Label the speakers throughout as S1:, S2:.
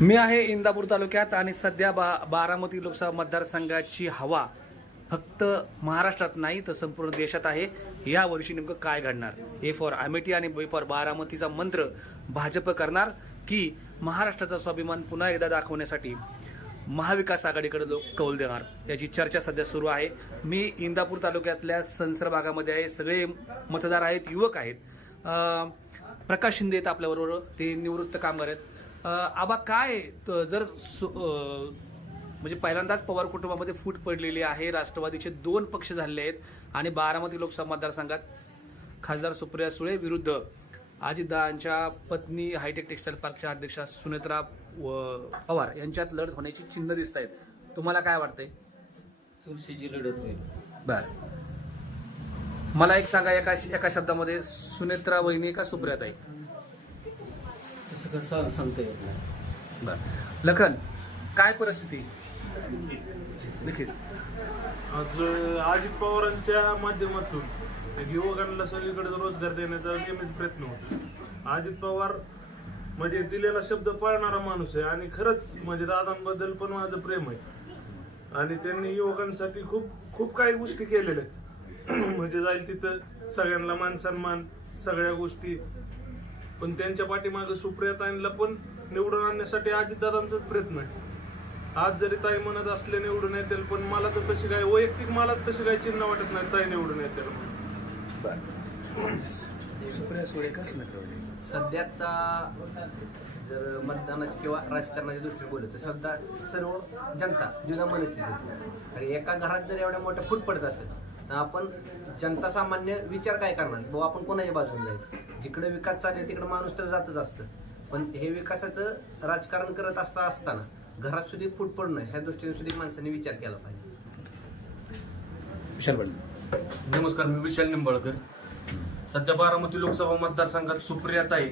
S1: मी आहे इंदापूर तालुक्यात आणि सध्या बा बारामती लोकसभा मतदारसंघाची हवा फक्त महाराष्ट्रात नाही तर संपूर्ण देशात आहे. या वर्षी नेमकं काय घडणार? ए फॉर अमेठी आणि बी फॉर बारामतीचा मंत्र भाजप करणार की महाराष्ट्राचा स्वाभिमान पुन्हा एकदा दाखवण्यासाठी महाविकास आघाडीकडे लोक कौल देणार? याची चर्चा सध्या सुरू आहे. मी इंदापूर तालुक्यातल्या संसर भागामध्ये आहे. सगळे मतदार आहेत युवक आहेत. प्रकाश शिंदे आहेत आपल्याबरोबर. ते निवृत्त कामगार आहेत. आबा काय जर म्हणजे पहिल्यांदाच पवार कुटुंबामध्ये फूट पडलेली आहे. राष्ट्रवादीचे दोन पक्ष झालेले आहेत आणि बारामती लोकसभा मतदारसंघात खासदार सुप्रिया सुळे विरुद्ध अजितदादांच्या पत्नी हायटेक टेक्स्टाईल पार्कच्या अध्यक्षा सुनेत्रा पवार यांच्यात लढत होण्याची चिन्ह दिसत आहेत तुम्हाला काय वाटतंय?
S2: चुरशीची लढत होईल.
S1: बर. मला एक सांगा एका एका शब्दामध्ये सुनेत्रा वहिनी का सुप्रियाताई?
S2: कसं सांगता येत नाही.
S1: बर. लखन काय परिस्थिती? निखिल.
S3: आज अजित पवारांच्या माध्यमातून एक युवकांना सगळीकडे रोजगार देण्याचा नियमित प्रयत्न होतो. अजित पवार म्हणजे दिलेला शब्द पाळणारा माणूस आहे आणि खरंच म्हणजे दादांबद्दल पण माझं प्रेम आहे. आणि त्यांनी युवकांसाठी खूप खूप काही गोष्टी केलेल्या आहेत. म्हणजे जाईल तिथं सगळ्यांना मान सन्मान सगळ्या गोष्टी पण त्यांच्या पाठीमागे सुप्रियाताईंना पण निवडून आणण्यासाठी अजितदादांचाच प्रयत्न आहे. आज जरी ताई म्हणत असले निवडून येतील पण मला तर तशी काय वैयक्तिक मला तशी काही चिन्ह वाटत नाही ताई निवडून येतील म्हणून.
S1: सुप्रिया सुळे का
S4: सध्या आता जर मतदानाची किंवा राजकारणाच्या दृष्टीने बोललं तर सध्या सर्व जनता जुना मनस्थिती आणि एका घरात जर एवढ्या मोठ्या फूट पडत असेल आपण जनता सामान्य विचार काय करणार? बाबा आपण कोणाच्या बाजूने जायचं? जिकडे विकास चालेल तिकडे माणूस तर जातच असतं. पण हे विकासाचं राजकारण करत असता असताना घरात सुद्धा फूट पडणं ह्या दृष्टीने सुद्धा माणसाने विचार केला पाहिजे.
S1: विशाल पाटील.
S5: नमस्कार मी विशाल निंबाळकर. सध्या बारामती लोकसभा मतदारसंघात सुप्रियात आहे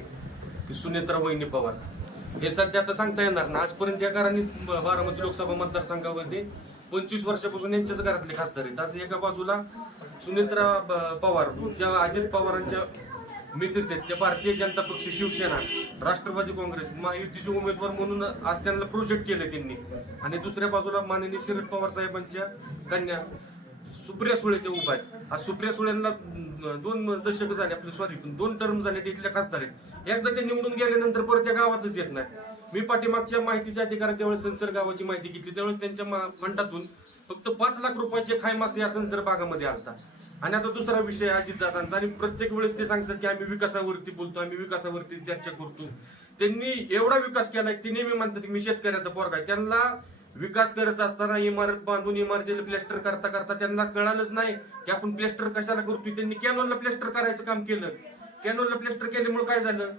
S5: की सुनेत्रा वहिनी पवार. हे सध्या आता सांगता येणार ना आजपर्यंत या कारांनी बारामती लोकसभा मतदारसंघामध्ये पंचवीस वर्षापासून यांच्याच घरातले खासदार आहेत. आज एका बाजूला सुनेत्रा पवार ज्या अजित पवारांच्या मिसेस आहेत. त्या भारतीय जनता पक्ष शिवसेना राष्ट्रवादी काँग्रेस महायुतीचे उमेदवार म्हणून आज त्यांना प्रोजेक्ट केले त्यांनी. आणि दुसऱ्या बाजूला माननीय शरद पवार साहेबांच्या कन्या सुप्रिया सुळे ते उभा आहेत. आज सुप्रिया सुळेंना दोन दशक झाले आपले सॉरी दोन टर्म झाले ते इथल्या खासदार आहेत. एकदा ते निवडून गेल्यानंतर परत त्या गावातच येत नाही. मी पाठीमागच्या माहितीच्या अधिकाराच्या वेळेस संसर गावाची माहिती घेतली त्यावेळेस त्यांच्या मा- फंडातून फक्त पाच लाख रुपयाचे खायमास या संसर भागामध्ये आलता आणि आता दुसरा विषय अजितदादांचा आणि प्रत्येक वेळेस ते सांगतात की आम्ही विकासावरती बोलतो आम्ही विकासावरती चर्चा करतो. त्यांनी एवढा विकास केलाय ते नेहमी म्हणतात की मी शेतकऱ्याचा पोरगा आहे. त्यांना विकास करत असताना इमारत बांधून इमारतीला प्लॅस्टर करता करता त्यांना कळालंच नाही की आपण प्लॅस्टर कशाला करतोय. त्यांनी कॅनोनला प्लॅस्टर करायचं काम केलं. कॅनोलला प्लॅस्टर केल्यामुळे काय झालं?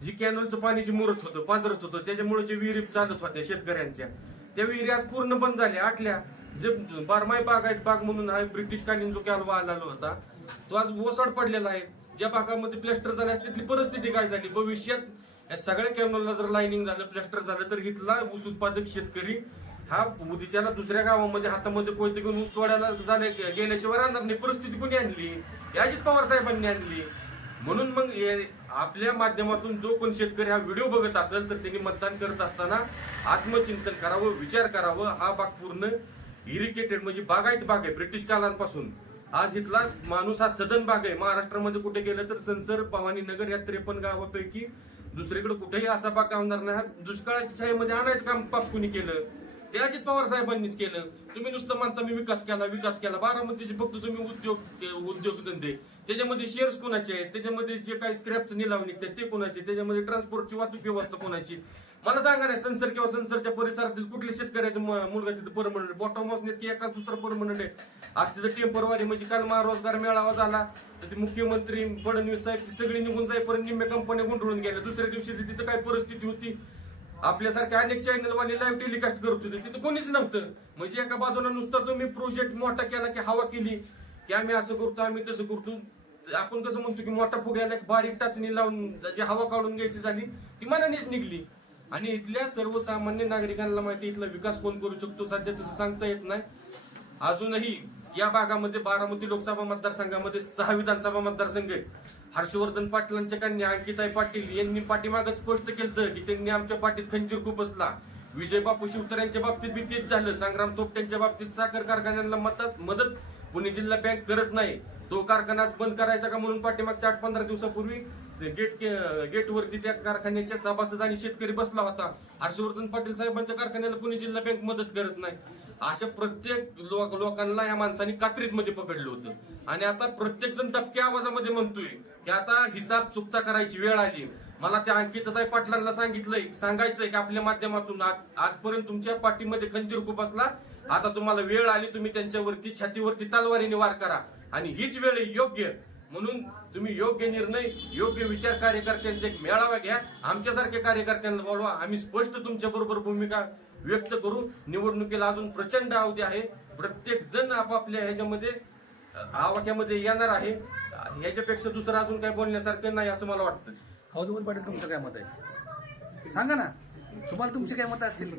S5: जी कॅनलचं पाणी जे मुरत होतं पाजरत होतं त्याच्यामुळे जे विहिरी चालत होत्या शेतकऱ्यांच्या त्या विहिरी आज पूर्ण बंद झाल्या. आटल्या जे बारमाही बाग आहेत बाग म्हणून हा ब्रिटिशकालीन जो कॅलवा आलेला होता तो आज ओसाड पडलेला आहे. ज्या भागामध्ये प्लॅस्टर झाल्यास तिथली परिस्थिती काय झाली? भविष्यात या सगळ्या कॅनलला जर लाईनिंग झालं प्लॅस्टर झालं तर इथला ऊस उत्पादक शेतकरी हा उद्याच्याला दुसऱ्या गावामध्ये हातामध्ये कोयते घेऊन ऊस तोड्याला झाले गेल्याशिवाय राहणार नाही. परिस्थिती कोणी आणली? अजित पवार साहेबांनी आणली. म्हणून मग हे आपल्या माध्यमातून जो कोण शेतकरी हा व्हिडिओ बघत असेल तर त्यांनी मतदान करत असताना आत्मचिंतन करावं विचार करावं. हा भाग पूर्ण इरिकेटेड म्हणजे बागायत बाग आहे ब्रिटिश कालांपासून. आज इथला माणूस हा सदन बाग आहे. महाराष्ट्रामध्ये कुठे गेलं तर संसर भवानी नगर या त्रेपन्न गावापैकी दुसरीकडे कुठेही असा बाग गावणार नाही. हा दुष्काळाच्या छायेमध्ये आणायचं काम पाप कुणी केलं? ते अजित पवार साहेबांनीच केलं. तुम्ही नुसतं म्हणता मी विकास केला विकास केला. बारामतीचे फक्त तुम्ही उद्योग उद्योगधंदे. त्याच्यामध्ये शेअर्स कोणाचे आहेत? त्याच्यामध्ये जे काही स्क्रॅपचं निलाव निघतात ते कोणाचे त्याच्यामध्ये ट्रान्सपोर्टची वाहतूक व्यवस्था कोणाची मला सांगा नाही संसर किंवा संसरच्या परिसरातील कुठल्या शेतकऱ्याचा मुलगा तिथं परमनंट बॉटम हाऊस की एकाच दुसरा परमनंट आहे? आज तिथं टेम्परवारी म्हणजे काल महारोजगार मेळावा झाला. तर ते मुख्यमंत्री फडणवीस साहेब सगळी निघून जाईपर्यंत निम्म्या कंपन्या गुंडळून गेल्या. दुसऱ्या दिवशी तिथं काय परिस्थिती होती? आपल्यासारख्या अनेक चॅनलवाले लाईव्ह टेलिकास्ट करत होते तिथं कोणीच नव्हतं. म्हणजे एका बाजूला नुसता तुम्ही प्रोजेक्ट मोठा केला की हवा केली की आम्ही असं करतो आम्ही तसं करतो. आपण कसं म्हणतो की मोठा फुग्याला एक बारीक टाचणी लावून जी हवा काढून घ्यायची झाली ती मनानेच निघली. आणि इथल्या सर्वसामान्य नागरिकांना माहिती इथला विकास कोण करू शकतो? सध्या तसं सांगता येत नाही. अजूनही या भागामध्ये बारामती लोकसभा मतदारसंघामध्ये सहा विधानसभा मतदारसंघ आहेत. हर्षवर्धन पाटलांच्या कन्या अंकिताई पाटील यांनी पाठीमागच स्पष्ट केलं की त्यांनी आमच्या पाठीत खंजीर खूप असला. विजय बापू शिवतर यांच्या बाबतीत बी तेच झालं. संग्राम तोपट्यांच्या बाबतीत साखर कारखान्यांना मदत मदत पुणे जिल्हा बँक करत नाही. तो कारखाना आज बंद करायचा का म्हणून पाठीमागच्या आठ पंधरा दिवसापूर्वी ते गेट गेटवरती त्या कारखान्याच्या सभासद आणि शेतकरी बसला होता. हर्षवर्धन पाटील साहेबांच्या कारखान्याला पुणे जिल्हा बँक मदत करत नाही. अशा प्रत्येक लोक लोकांना या माणसाने कात्रीत मध्ये पकडलं होतं. आणि आता प्रत्येक जण दबक्या आवाजामध्ये म्हणतोय की आता हिसाब चुकता करायची वेळ आली. मला त्या अंकिताताई पाटलांना सांगितलंय सांगायचंय की आपल्या माध्यमातून आजपर्यंत तुमच्या पाठीमध्ये खंजीर खूप असला. आता तुम्हाला वेळ आली तुम्ही त्यांच्यावरती छातीवरती तलवारीने वार करा. आणि हीच वेळ आहे योग्य. म्हणून तुम्ही योग्य निर्णय योग्य विचार कार्यकर्त्यांचा एक मेळावा घ्या. आमच्यासारख्या कार्यकर्त्यांना बोलवा. आम्ही स्पष्ट तुमच्या बरोबर भूमिका व्यक्त करू निवडणुकीला अजून प्रचंड अवधी आहे. प्रत्येक जण आपापल्या ह्याच्यामध्ये आवाक्यामध्ये येणार आहे. ह्याच्यापेक्षा दुसरं अजून काही बोलण्यासारखं नाही असं मला वाटतं.
S1: हौदमोल पाटील तुमचं काय मत आहे? सांगा ना. तुम्हाला तुमचे काय मत असतील?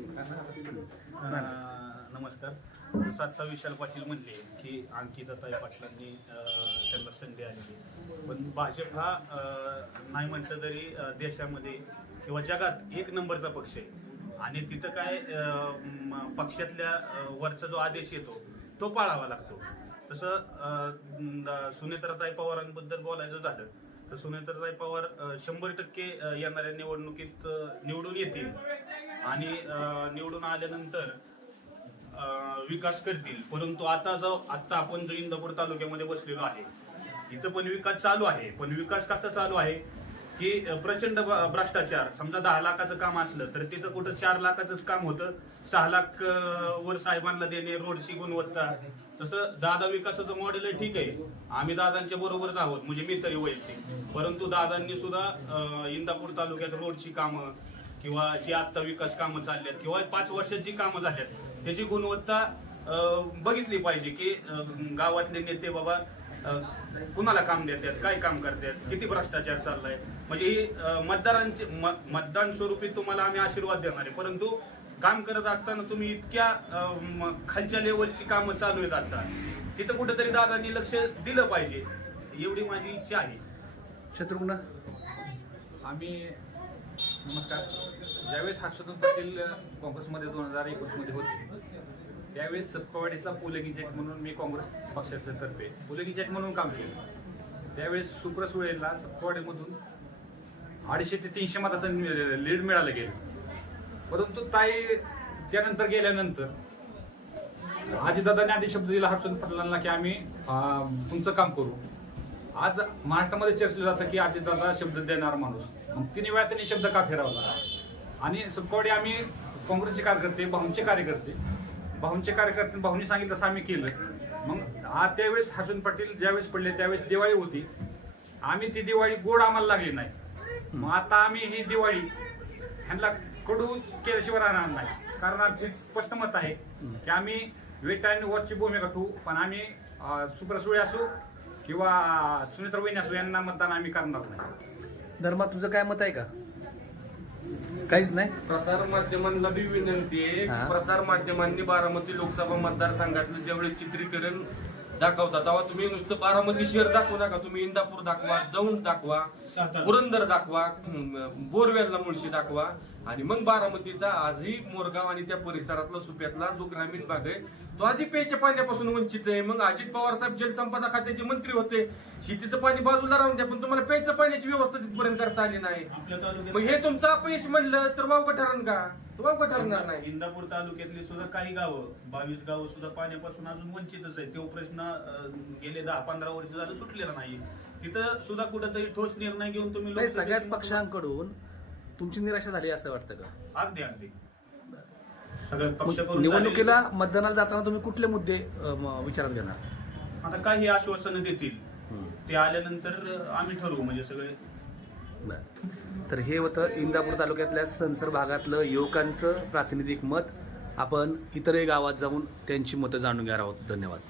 S6: नमस्कार. जसं आता विशाल पाटील म्हणले की अंकिताताई पाटलांनी त्यांना संधी आलेली पण भाजप हा नाही म्हटलं तरी देशामध्ये किंवा जगात एक नंबरचा पक्ष आहे. आणि तिथं काय पक्षातल्या वरचा जो आदेश येतो तो पाळावा लागतो. तसं सुनेत्राताई पवारांबद्दल बोलायचं झालं तर सुनेत्राताई पवार शंभर टक्के येणाऱ्या निवडणुकीत निवडून येतील. आणि निवडून आल्यानंतर विकास करतील. परंतु आता जो आता आपण जो इंदापूर तालुक्यामध्ये बसलेलो आहे इथं पण विकास चालू आहे. पण विकास कसा चालू आहे? की प्रचंड भ्रष्टाचार. समजा दहा लाखाचं काम असलं तर तिथं कुठं चार लाखाचंच काम होतं. सहा लाख वर साहेबांना देणे रोडची गुणवत्ता. तसं दादा विकासाचं मॉडेल आहे ठीक आहे. आम्ही दादांच्या बरोबरच आहोत म्हणजे मी तरी वैयक्तिक. परंतु दादांनी सुद्धा इंदापूर तालुक्यात रोडची कामं किंवा जी आत्ता विकास कामं चालल्यात किंवा पाच वर्षात जी कामं झाल्यात त्याची गुणवत्ता बघितली पाहिजे की गावातले नेते बाबा कुणाला काम देतात काय काम करतात किती भ्रष्टाचार चाललाय. म्हणजे ही मतदारांचे मतदान स्वरूपी तुम्हाला आम्ही आशीर्वाद देणार आहे. परंतु काम करत असताना तुम्ही इतक्या खालच्या लेवलची कामं चालू आहेत आता. तिथं कुठेतरी दादांनी लक्ष दिलं पाहिजे. एवढी माझी इच्छा आहे.
S1: शत्रुघ्न?
S7: आम्ही नमस्कार. ज्यावेळेस हर्षवर्धन पाटील काँग्रेसमध्ये दोन हजार एकोणीसमध्ये होते त्यावेळेस सपकवाडीचा पोलिंग एजंट म्हणून मी काँग्रेस पक्षाचं तर्फे पोलिंग एजंट म्हणून काम केलं. त्यावेळेस सुप्र सुळेला सपकवाडीमधून अडीचशे ते तीनशे मताचं लीड मिळालं गेलं. परंतु ताई त्यानंतर गेल्यानंतर आजीदादाने आधी शब्द दिला हर्षद पाटलांना की आम्ही तुमचं काम करू. आज महाराष्ट्रामध्ये चर्चलं जातं की आजीदादा शब्द देणार माणूस. मग तिन्ही वेळा त्यांनी शब्द का फिरावला? आणि सबकवडे आम्ही काँग्रेसचे कार्यकर्ते भाऊंचे कार्यकर्ते भाऊंचे कार्यकर्ते भाऊंनी सांगितलं तसं आम्ही केलं. मग आज त्यावेळेस हर्षद पाटील ज्यावेळेस पडले त्यावेळेस दिवाळी होती. आम्ही ती दिवाळी गोड आम्हाला लागली नाही. मग आता आम्ही ही दिवाळी ह्यांना कडू केल्याशिवाय राहणार नाही. कारण आमची स्पष्ट मत आहे की आम्ही वेट आणि वॉचची भूमिका ठेवू पण आम्ही सुप्रसुळे असू किंवा सुनेत्र वहिनी असू यांना मतदान आम्ही करणार नाही.
S1: धर्मा तुझं काय मत आहे का? काहीच नाही?
S5: प्रसार माध्यमांना बी विनंती आहे. प्रसार माध्यमांनी बारामती लोकसभा मतदारसंघातलं ज्यावेळेस चित्रीकरण दाखवता तेव्हा तुम्ही नुसतं बारामती शहर दाखवू नका. तुम्ही इंदापूर दाखवा दौंड दाखवा. पुरंदर दाखवा बोरवेलला मुळशी दाखवा. आणि मग बारामतीचा आजही मोरगाव आणि त्या परिसरातला सुप्यातला जो ग्रामीण भाग आहे तो आजही प्यायच्या पाण्यापासून वंचित आहे. मग अजित पवार साहेब जलसंपदा खात्याचे मंत्री होते. शेतीचं पाणी बाजूला राहून द्या पण तुम्हाला प्यायचं पाण्याची व्यवस्था तिथपर्यंत करता आली नाही. मग हे तुमचं अपयश म्हणलं तर वावगं ठरण का? वावगं ठरणार नाही?
S6: इंदापूर तालुक्यातली सुद्धा काही गावं बावीस गावं सुद्धा पाण्यापासून अजून वंचितच आहे तो प्रश्न अं, गेले दहा पंधरा वर्ष झालं सुटलेला नाही. तिथं सुद्धा कुठेतरी ठोस निर्णय घेऊन तुम्ही
S1: नाही सगळ्याच पक्षांकडून तुमची निराशा झाली असं वाटतं का?
S6: अगदी अगदी. सगळ्या पक्ष
S1: मग
S6: करून
S1: निवडणुकीला मतदानाला जाताना तुम्ही कुठले मुद्दे अ, म, विचारात घेणार.
S6: आता काही आश्वासनं देतील. ते आल्यानंतर अं, आम्ही ठरवू म्हणजे सगळे.
S1: बरं. तर हे होतं इंदापूर तालुक्यातल्या संसर भागातलं युवकांचं प्रातिनिधिक मत. आपण इतरही गावात जाऊन त्यांची मतं जाणून घेणार आहोत. धन्यवाद.